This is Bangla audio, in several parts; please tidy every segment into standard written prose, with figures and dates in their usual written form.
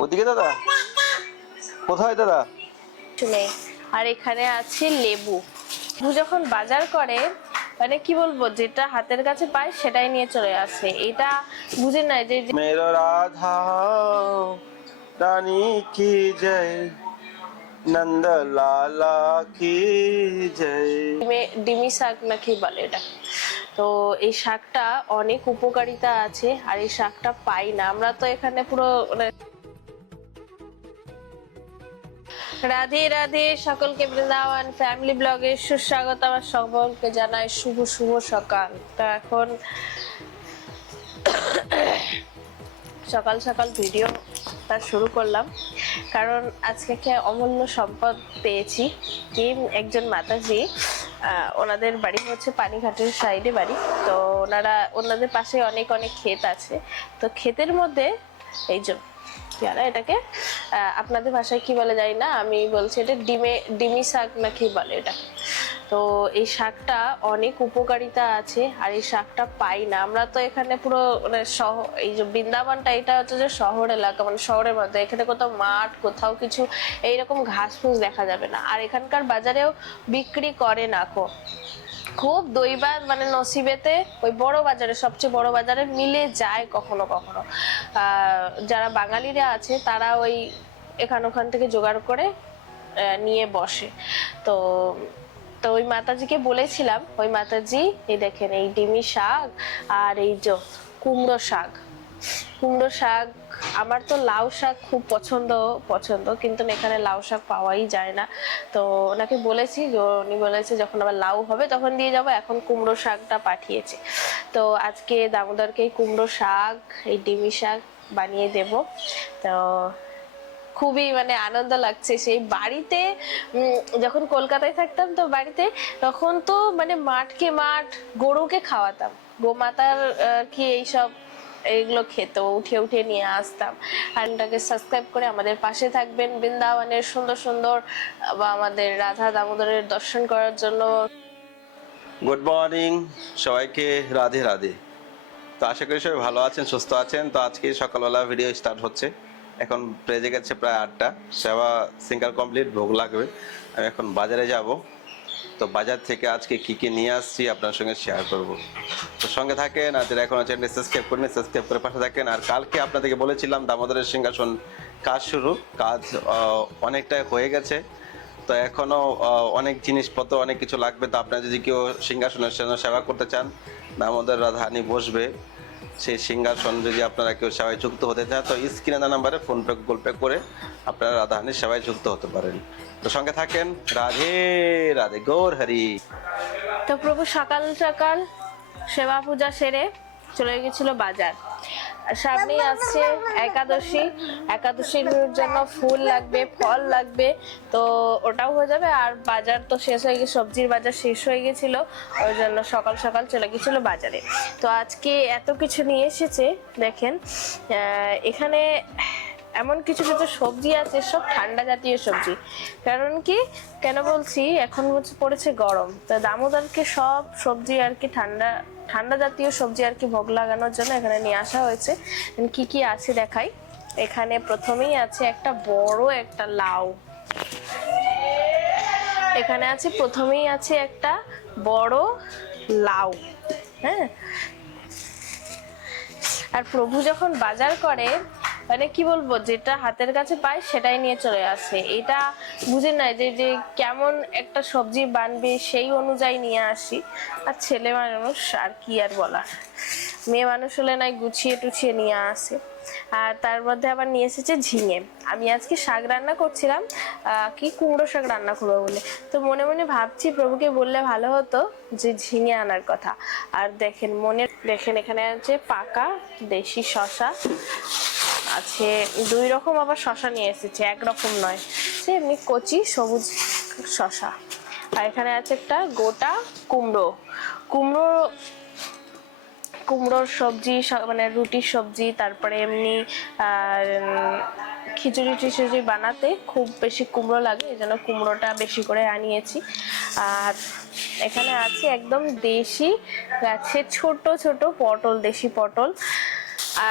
ওদিকে দাদা, কোথায় দাদা? নেই। আর এখানে আছে লেবু। লেবু যখন বাজার করে মানে কি বলবো, যেটা হাতের কাছে পায় সেটাই নিয়ে চলে আসে। এটা বুঝে নাই যে মেরা রাধা রানী কি জয়, নন্দ লালা কি জয়। ডিমি শাক নাকি বলে এটা। তো এই শাকটা অনেক উপকারিতা আছে, আর এই শাকটা পাই না আমরা তো এখানে পুরো মানে। রাধে রাধে সকলকে, বৃন্দাবন ফ্যামিলি ব্লগে সুস্বাগত। আমার সকলকে জানাই শুভ শুভ সকাল। তো এখন সকাল সকাল ভিডিওটা শুরু করলাম, কারণ আজকে একটা অমূল্য সম্পদ পেয়েছি। কি একজন মাতাজি, ওনাদের বাড়ি হচ্ছে পানিঘাটের সাইডে বাড়ি। তো ওনাদের পাশে অনেক অনেক ক্ষেত আছে। তো ক্ষেতের মধ্যে এই যে এটাকে আপনাদের ভাষায় কি বলে জানি না, আমি বলছি এটা ডিমি শাক নাকি বলে এটা। তো এই শাকটা অনেক উপকারিতা আছে, আর এই শাকটা পাই না আমরা তো এখানে পুরো মানে এই যে বৃন্দাবনটা এটা হচ্ছে যে শহর এলাকা, মানে শহরের মধ্যে। এখানে কোথাও মাঠ, কোথাও কিছু এইরকম ঘাস ফুস দেখা যাবে না। আর এখানকার বাজারেও বিক্রি করে না খুব দৈবাত মানে নসিবেতে ওই বড় বাজারে, সবচেয়ে বড় বাজারে মিলে যায় কখনো কখনো। যারা বাঙালিরা আছে তারা ওই ওখান থেকে জোগাড় করে নিয়ে বসে। তো তো ওই মাতাজিকে বলেছিলাম, ওই মাতাজি এই দেখেন এই ডিমি শাক আর এই যে কুমড়ো শাক। কুমড়ো শাক, আমার তো লাউ শাক খুব পছন্দ, কিন্তু এখানে লাউ শাক পাওয়াই যায় না। তো ওনাকে বলেছি, উনি বলেছে যখন আবার লাউ হবে তখন দিয়ে যাব, এখন কুমড়ো শাকটা পাঠিয়েছে। তো আজকে দামোদরকে এই কুমড়ো শাক, এই ডিমি শাক বানিয়ে দেব। তো খুবই মানে আনন্দ লাগছে। সেই বাড়িতে যখন কলকাতায় থাকতাম তো বাড়িতে, তখন তো মানে মাঠকে মাঠ, গরুকে খাওয়াতাম, গোমাতার কি এইসব এইগুলো খেত, উঠে নিয়ে আসতাম। আর এটাকে সাবস্ক্রাইব করে আমাদের পাশে থাকবেন, বৃন্দাবনের সুন্দর সুন্দর বা আমাদের রাধা দামোদরের দর্শন করার জন্য। গুড মর্নিং সবাইকে, রাধে রাধে। তো আশা করি সবাই ভালো আছেন, সুস্থ আছেন। তো আজকে সকালবেলা ভিডিও স্টার্ট হচ্ছে। এখন বেজে গেছে প্রায় 8টা। সেবা সিঙ্গার কমপ্লিট, ভোগ লাগবে। আমি এখন বাজারে যাব। তো বাজার থেকে আজকে কি কি নিয়ে আসছি আপনার সঙ্গে শেয়ার করব। তো সঙ্গে থাকেন, আর যারা এখন চ্যানেলটি সাবস্ক্রাইব করেন সাবস্ক্রাইব করে পাশে থাকেন। আর কালকে আপনাদেরকে বলেছিলাম দামোদরের সিংহাসন কাজ শুরু, কাজ অনেকটাই হয়ে গেছে। তো এখনও অনেক জিনিসপত্র, অনেক কিছু লাগবে। তো আপনারা যদি কেউ সিংহাসনের জন্য সেবা করতে চান, দামোদর রাধারানী বসবে সেই সিংহাসন, যদি আপনারা কেউ সেবায় যুক্ত হতে চান তো স্ক্রিনে দেওয়া নাম্বারে ফোনপে গুগল পে করে আপনারা রাধারানীর সেবায় যুক্ত হতে পারেন। তো সঙ্গে থাকেন, রাধে রাধে, গৌর হরি। তো প্রভু সকাল সকাল সেবা পূজা সেরে চলে গেছিল বাজার। সামনেই আসছে একাদশীর জন্য ফুল লাগবে, ফল লাগবে। তো ওটাও হয়ে যাবে। আর বাজার তো শেষ হয়ে গেছে, সবজির বাজার শেষ হয়ে গেছিল, ওই জন্য সকাল সকাল চলে গেছিল বাজারে। তো আজকে এত কিছু নিয়ে এসেছে দেখেন। এখানে এমন কিছু কিছু সবজি আছে, সব ঠান্ডা জাতীয় সবজি। কারণ কি কেন বলছি, এখন পড়েছে গরম, তো দামোদরকে সব সবজি আর কি ঠান্ডা জাতীয় সবজি আর কি ভোগ লাগানোর জন্য এখানে নিয়ে আসা হয়েছে। কি কি আছে দেখাই। এখানে প্রথমেই আছে একটা বড় একটা লাউ। এখানে আছে প্রথমেই আছে একটা বড় লাউ। হ্যাঁ, আর প্রভু যখন বাজার করে মানে কি বলবো, যেটা হাতের কাছে পায় সেটাই নিয়ে চলে আসে। এটা বুঝে নাই যে কেমন একটা সবজি বানবে, সেই অনুযায়ী নিয়ে আসি। আর ছেলে মানুষ আর কি আর বলার, মেয়ে মানুষ হলে নাই গুছিয়ে টুছিয়ে নিয়ে আসে। আর তার মধ্যে আবার নিয়ে এসেছে ঝিঙে। আমি আজকে শাক রান্না করছিলাম, কি কুমড়ো শাক রান্না করবো বলে। তো মনে মনে ভাবছি প্রভুকে বললে ভালো হতো যে ঝিঙে আনার কথা। আর দেখেন এখানে আছে পাকা দেশি শশা আছে, 2 রকম আবার শশা নিয়ে এসেছে, একরকম নয়, সে এমনি কচি সবুজ শশা। আর এখানে আছে একটা গোটা কুমড়োর সবজি, মানে রুটির সবজি, তারপরে এমনি খিচুড়ি টিচুড়ি বানাতে খুব বেশি কুমড়ো লাগে, এই জন্য কুমড়োটা বেশি করে আনিয়েছি। আর এখানে আছে একদম দেশি গাছের ছোট ছোট পটল, দেশি পটল।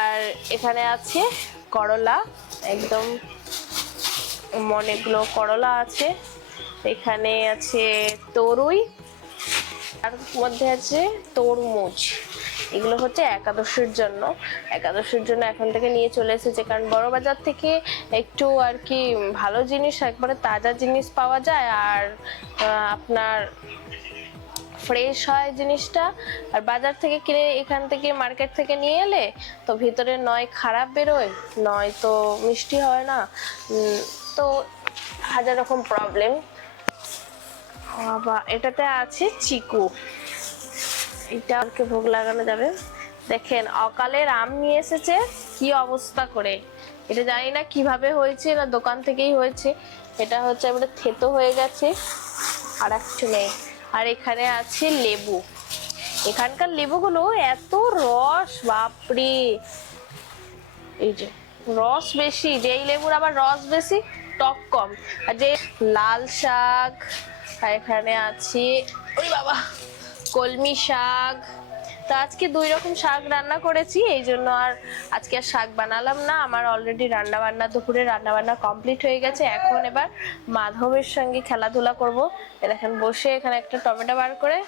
আর এখানে আছে করলা, একদম অনেকগুলো করলা আছে, এখানে আছে তরুই, তার মধ্যে আছে তরমুজ। এগুলো হচ্ছে একাদশীর জন্য এখন থেকে নিয়ে চলে এসেছে, কারণ বড় বাজার থেকে একটু আর কি ভালো জিনিস, একবারে তাজা জিনিস পাওয়া যায়, আর আপনার ফ্রেশ হয় জিনিসটা। আর বাজার থেকে কিনে, এখান থেকে মার্কেট থেকে নিয়ে এলে তো ভিতরে নয় খারাপ বেরোয়, নয় তো মিষ্টি হয় না, তো হাজার রকম প্রবলেম। আবার এটাতে আছে চিকু, এটা আর কি ভোগ লাগানো যাবে। দেখেন অকালের আম নিয়ে এসেছে, কি অবস্থা করে, এটা জানি না কিভাবে হয়েছে, না দোকান থেকেই হয়েছে। এটা হচ্ছে আমাদের থেতো হয়ে গেছে, আর একটু নেই। আর এখানে আছে লেবু, এখানকার লেবুগুলো এত রস, বাপরে, এই যে রস বেশি, যেই লেবুর আবার রস বেশি টক কম। আর যে লাল শাক, আর এখানে আছে ওই বাবা কলমি শাক। তো আজকে 2 রকম শাক রান্না করেছি, এই জন্য আর আজকে আর শাক বানালাম না। আমার অলরেডি দুপুরে রান্না বান্না কমপ্লিট হয়ে গেছে। এখন এবার মাধবের সঙ্গে খেলাধুলা করব। দেখেন বসে এখানে একটা টমেটো বার করে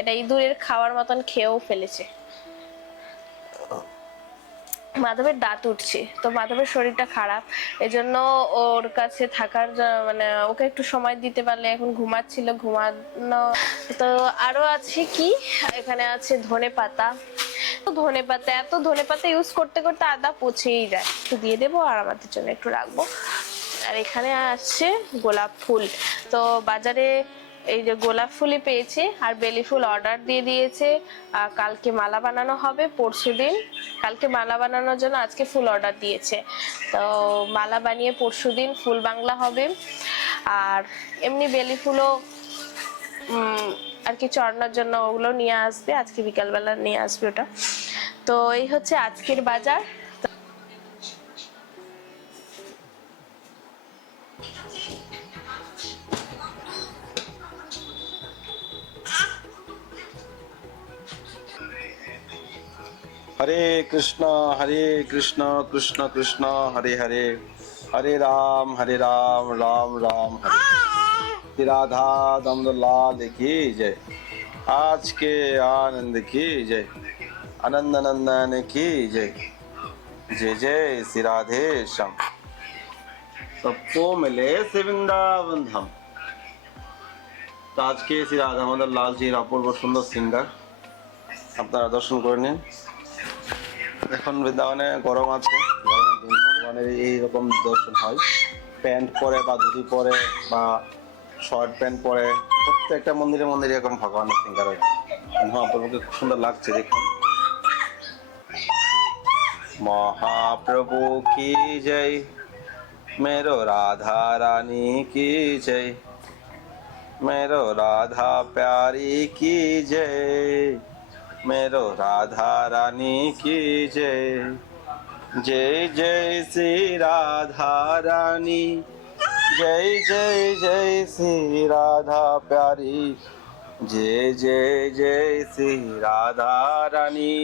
এটা ইঁদুরের খাওয়ার মতন খেয়েও ফেলেছে। মাধবের দাঁত উঠছে, তো মাধবের শরীরটা খারাপ, এজন্য ওর কাছে থাকার মানে ওকে একটু সময় দিতে পারলে, এখন ঘুমাচ্ছিল, ঘুমানো। তো আরো আছে কি, এখানে আছে ধনেপাতা, ধনেপাতা, এত ধনেপাতা ইউজ করতে করতে আদা পচেই যায়, একটু দিয়ে দেবো আর আমাদের জন্য একটু রাখবো। আর এখানে আছে গোলাপ ফুল, তো বাজারে এই যে গোলাপ ফুলই পেয়েছি, আর বেলি ফুল অর্ডার দিয়ে দিয়েছে। কালকে মালা বানানো হবে, পরশুদিন, কালকে মালা বানানোর জন্য আজকে ফুল অর্ডার দিয়েছে, তো মালা বানিয়ে পরশুদিন ফুল বাংলা হবে। আর এমনি বেলি ফুলও আর কি চড়ানোর জন্য ওগুলো নিয়ে আসবে, আজকে বিকালবেলা নিয়ে আসবে ওটা। তো এই হচ্ছে আজকের বাজার। हरे कृष्ण कृष्ण कृष्ण हरे हरे, हरे राम राम राम हरे। राधा दामोदर लाल की जय, आज के आनंद की जय, आनंद नंदन की जय, जय जय श्री राधे श्याम। सबको मिले से वृंदावन धाम। तो आज के श्री राधा दामोदर लाल जी अपूर्व सुंदर सिंगार আপনারা দর্শন করে নিন। এখন বৃন্দাবনে গরম আছে, গরমের দিন ভগবানের এইরকম দর্শন হয়, প্যান্ট পরে বা ধুতি পরে বা শর্ট প্যান্ট পরে প্রত্যেকটা মন্দিরে মন্দিরে এরকম ভগবানের সিঙ্গার হয়। মহাপ্রভুকে খুব সুন্দর লাগছে দেখুন। মহাপ্রভু কি জয়, मेरो राधा रानी की जय, मेरो राधा प्यारी की जय, मेरो राधा रानी की जय, जय जय श्री राधा रानी, जय जय जय श्री राधा प्यारी, जय जय जय श्री राधा रानी,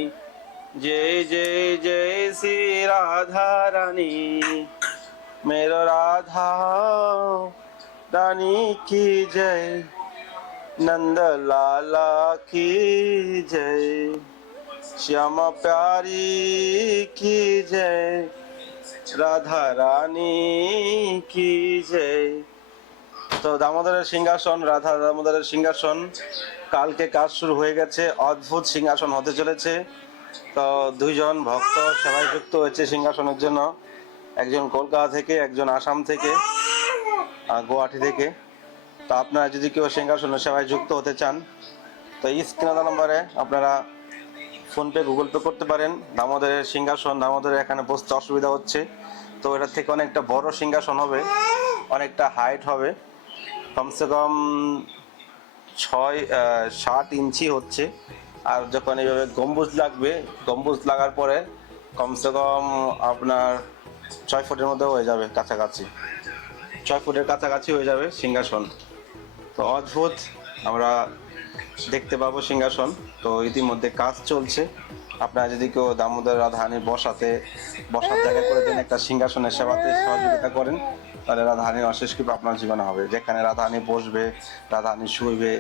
जय जय जय श्री राधा रानी, मेरो राधा रानी की जय, नंद लाला की जय, श्यामा प्यारी की जय, राधा रानी की जय। তো দামোদরের সিংহাসন, রাধা দামোদরের সিংহাসন কালকে কাজ শুরু হয়ে গেছে, অদ্ভুত সিংহাসন হতে চলেছে। তো 2 জন ভক্ত সেবায় যুক্ত হয়েছে সিংহাসনের জন্য, একজন কলকাতা থেকে, একজন আসাম থেকে, গুয়াহাটি থেকে। তো আপনারা যদি কেউ সিংহাসনের সেবায় যুক্ত হতে চান তো স্ক্রিনে নম্বরে আপনারা ফোনপে গুগল পে করতে পারেন। দামোদরের সিংহাসন, দামোদরের এখানে বসতে অসুবিধা হচ্ছে, তো এটা থেকে অনেকটা বড় সিংহাসন হবে, অনেকটা হাইট হবে, কমসে কম 7 ইঞ্চি হচ্ছে। আর যখন এইভাবে গম্বুজ লাগবে, গম্বুজ লাগার পরে কমসে কম আপনার 6 ফুটের মধ্যে হয়ে যাবে, কাছাকাছি 6 ফুটের কাছাকাছি হয়ে যাবে সিংহাসন। তো অদ্ভুত আমরা দেখতে পাবো সিংহাসন। তো ইতিমধ্যে কাজ চলছে, আপনারা যদি কেউ দামোদর রাধারানী বসার জায়গা করে দেন, একটা সিংহাসনের সেবাতে সহযোগিতা করেন, তাহলে রাধারানীর অশেষ কৃপা আপনার জীবনে হবে। যেখানে রাধারানী বসবে, রাধারানী শুইবে,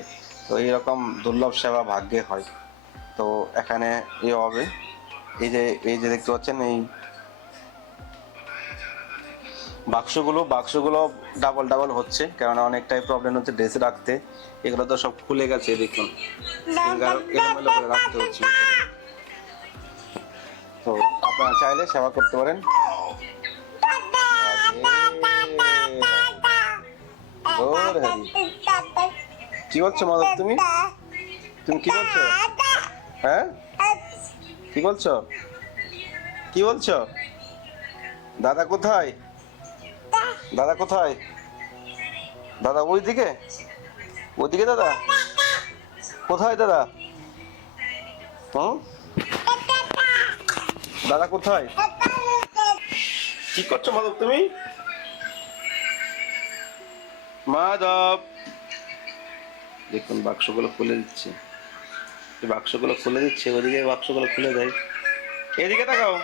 তো এইরকম দুর্লভ সেবা ভাগ্যে হয়। তো এখানে হবে, এই যে দেখতে পাচ্ছেন এই বাক্সগুলো ডাবল হচ্ছে, কেননা অনেকটাই প্রবলেম হচ্ছে ড্রেসে রাখতে। এগুলো তো সব খুলে গেছে, দেখুন এলোমেলো করে রাখতে হচ্ছে। তো আপনারা চাইলে সেবা করতে পারেন। কি বলছো মাধব, তুমি কি বলছো? হ্যাঁ, কি বলছো? কি বলছো? দাদা কোথায়? দাদা কোথায়? দাদা ওইদিকে দাদা কোথায়? দাদা দাদা কোথায়? কি করছো মাধব তুমি? মাধব, দেখুন বাক্সগুলো খুলে দিচ্ছে, ওদিকে বাক্সগুলো খুলে দেয়। এদিকে তাকাও।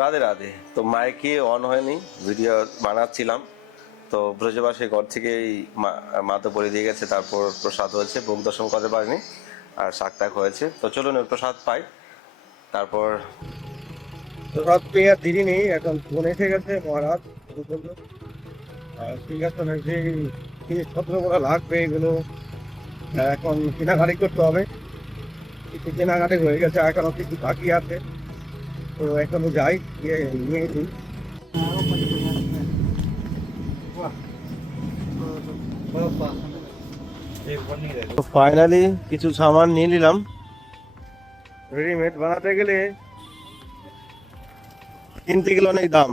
রাধে রাধে। তো মাইকে অন হয়নি, ভিডিও বানাচ্ছিলাম। তো ব্রজবাসী ঘর থেকেই মা তো বলে দিয়ে গেছে, তারপর প্রসাদ হয়েছে, ভোগ দর্শন করতে পারিনি, আর শাক হয়েছে। তো চলুন প্রসাদ পাই, তারপর প্রসাদ পেয়ে আর দেরি নেই, এখন ফোন এসে গেছে মহারাজ। সিংহাসনের যে জিনিসপত্রগুলো লাগবে এগুলো এখন কেনাকাটি করতে হবে। কিছু কেনাকাটি হয়ে গেছে, এখনো কিছু বাকি আছে, তো এখনো যাই গিয়ে নিয়ে দিই। ফাইনালি কিছু সামান নিয়ে নিলাম। রেডিমেড বানাতে গেলে কিনতে গেলে অনেক দাম,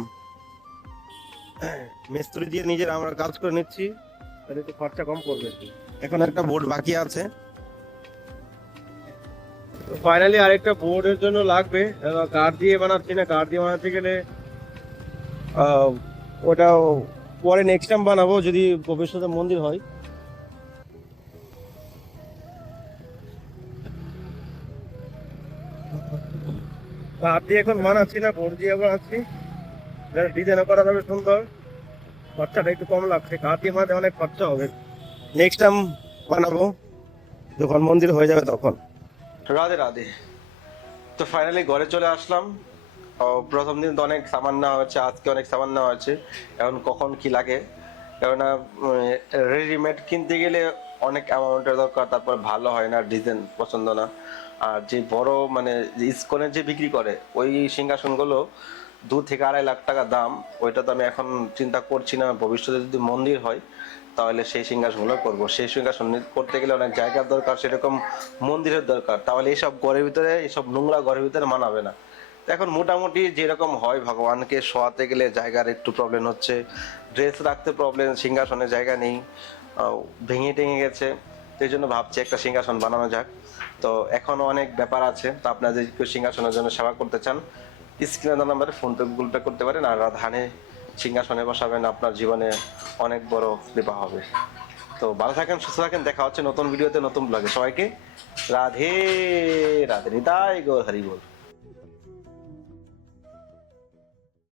মিস্ত্রি দিয়ে নিজের আমরা কাজ করে নিচ্ছি, তাহলে একটু খরচা কম পড়বে। এখন একটা বোর্ড বাকি আছে, তো ফাইনালি আরেকটা বোর্ডের জন্য লাগবে। কাঠ দিয়ে বানাচ্ছি না, কাঠ দিয়ে বানাতে গেলে ওটা পরে নেক্সট টাইম বানাবো যদি ভবিষ্যতে মন্দির হয়। কাঠ দিয়ে এখন বানাচ্ছি না, বোর্ড দিয়ে বানাচ্ছি, ডিজাইন করা যাবে সুন্দর, খরচাটা একটু কম লাগছে। কাঠ দিয়ে বানাতে অনেক খরচা হবে, নেক্সট টাইম বানাবো যখন মন্দির হয়ে যাবে তখন। রাধে রাধে। তো ফাইনালি ঘরে চলে আসলাম। প্রথম দিন তো অনেক সামান নেওয়া হয়েছে, আজকে অনেক সামান নেওয়া হয়েছে। এখন কখন কি লাগে, কেননা রেডিমেড কিনতে গেলে অনেক অ্যামাউন্টের দরকার, তারপর ভালো হয় না, ডিজাইন পছন্দ না। আর যে বড় মানে ইস্কনের যে বিক্রি করে ওই সিংহাসনগুলো 2 থেকে 2.5 লাখ টাকা দাম। ওইটা তো আমি এখন চিন্তা করছি না, ভবিষ্যতে যদি মন্দির হয় তাহলে সেই সিংহাসনগুলো করব। সেই সিংহাসন করতে গেলে অনেক জায়গার দরকার, সেরকম মন্দিরের দরকার। তাহলে এইসব ঘরের ভিতরে, এইসব নোংরা ঘরের ভিতরে মানাবে না। এখন মোটামুটি যেরকম হয়, ভগবানকে শোয়াতে গেলে জায়গার একটু প্রবলেম হচ্ছে, ড্রেস রাখতে প্রবলেম, সিংহাসনে জায়গা নেই, ভেঙে টেঙে গেছে। তো এই জন্য ভাবছি একটা সিংহাসন বানানো যাক। তো এখনো অনেক ব্যাপার আছে। তো আপনারা যদি কেউ সিংহাসনের জন্য সেবা করতে চান, স্ক্রিনে দেওয়া নাম্বারে ফোন পে গুগল পে করতে পারেন। আর রাধানে সিংহাসনে বসাবেন, আপনার জীবনে অনেক বড় কৃপা হবে। তো ভালো থাকেন, সুস্থ থাকেন, দেখা হচ্ছে নতুন ভিডিওতে, নতুন ব্লগে। সবাইকে রাধে রাধে, নিতাই গৌর হরি বল।